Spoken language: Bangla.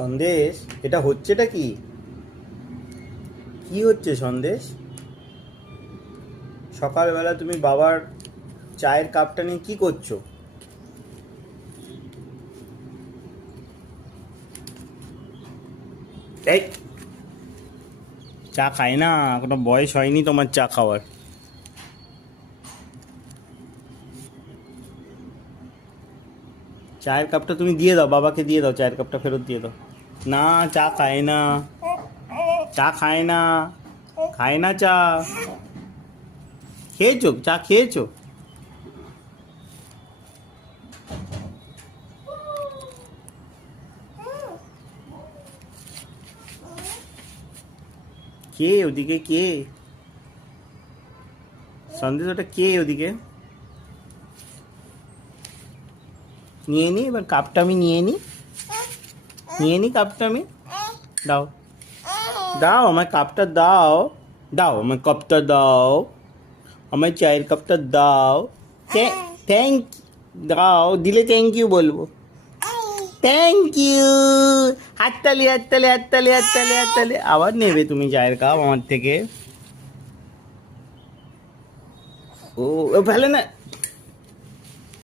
সন্দেশ, এটা হচ্ছেটা কি? কি হচ্ছে সন্দেশ? সকালবেলা তুমি বাবার চায়ের কাপটা নিয়ে কি করছো? এই, চা খায় না, কোনো বয়স হয়নি তোমার চা খাওয়ার। চায়ের কাপটা তুমি দিয়ে দাও, বাবাকে দিয়ে দাও, চায়ের কাপটা ফেরত দিয়ে দাও। না, চা খায় না, চা খায় না, খায় না চা। খেয়েছো চা, খেয়েছো? কে ওদিকে, কে সন্দেশ? ওটা কে ওদিকে? নিয়ে নি, এবার কাপটা আমি নিয়ে নি কাপটা আমি। দাও, দাও আমায় কাপটা দাও। দাও আমায় কাপটা দাও, আমায় চায়ের কাপটা দাও। থ্যাংক, দাও, দিলে থ্যাংক ইউ বলবো। Thank you. হাততালি হাততালি হাততালি হাততালি হাততালি। আবার নেবে তুমি চায়ের কাপ আমার থেকে? ও, ও ফেলে না।